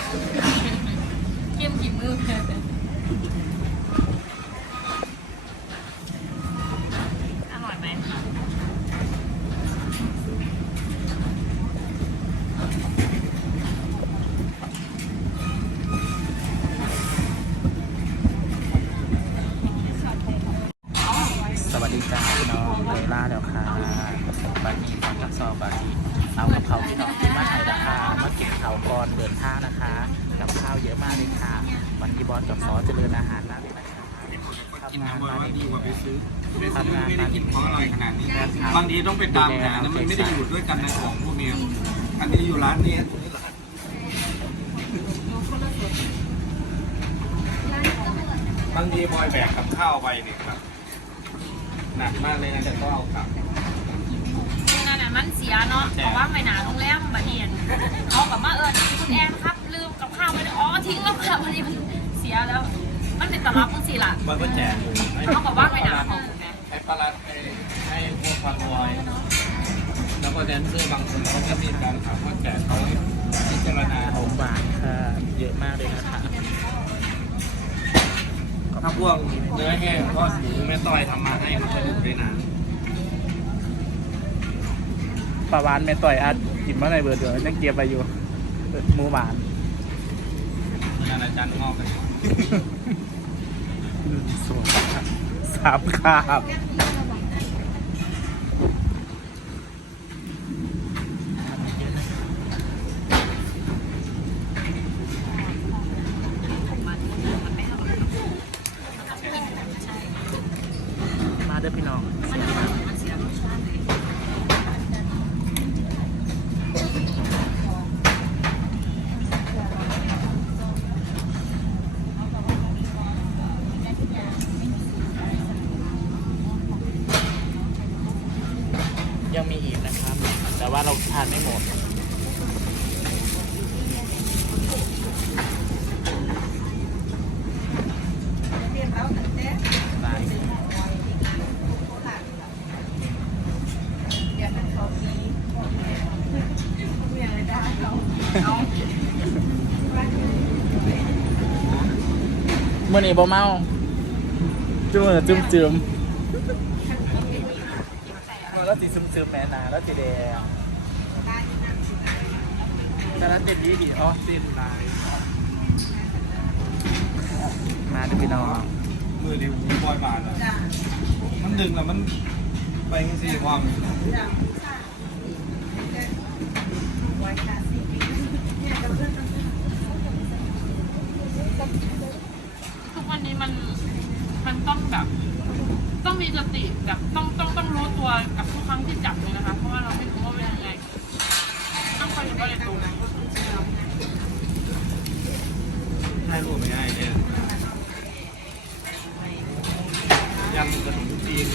มเค็มกี่มืออร่อยไหมสวัสดีจ้าพี่น้องเลล่าแล้วค่ะ มากเลยค่ะ วันนี้บอสกับซอสเจริญอาหารมากเลยนะคะกินทำงานน้ำบ่อยมาว่าดีดีกว่าไปซื้อไปซื้อทำงานไม่มาได้ดีกินเพราะอร่อยขนาดนี้บางทีต้องไปตามหานะมันไม่ได้อยู่ด้วยกันในของพวกนี้อันนี้อยู่ร้านนี้บางทีบอยแบกกับข้าวไปเนี่ยครับหนักมากเลยนะแต่ก็เอากลับนั่นน่ะมันเสียเนาะเพราะว่าไม่หนาโรงแรมบัดเนียน เสียแล้วมันเป็นตลับมึงสิล่ะมันก็แจกอยู่เขากับว่าไม่หนาของคุณไงให้ปลาร้าให้ให้พวกคอนวอยแล้วก็แดนเซอร์บางคนเขาจะมีการถามว่าแจกเขาให้พิจารณาขนมหวานค่ะเยอะมากเลยนะคะถ้าพวกเนื้อแห้งก็หมูแม่ต้อยทำมาให้เขาจะอยู่ได้นานปลาหวานแม่ต่อยอัดกินเมื่อไหร่เบอร์เดียวยังเก็บไปอยู่หมูหวาน งานอาจารย์งอกกันสวยครับสามครับมาเด้อพี่น้อง มันเสียรสชาติเลย ยังมีอีก นะครับ แต่ว่าเราทานไม่หมดเมื่อนี้บ่เมาจุ่มจุ่มจุ่ม แล้วสีซึมซึมแม่นาแล้วสีแดงแต่ละเต็มดีดีอ๋อสิ้นลายมาดูพี่น้องมือดียวบอยบาทอะมันดึงแล้วมันไปกันสี่ความทุกวันนี้มันมันต้องแบบ ต้องมีสติแบบต้องต้องต้องรู้ตัวกับทุกครั้งที่จับเลยนะคะ เพราะว่าเราไม่รู้ว่าเป็นยังไง ต้องคอยอยู่กับในตัวใช่รูปไม่ได้เนี่ยยำขนมจีน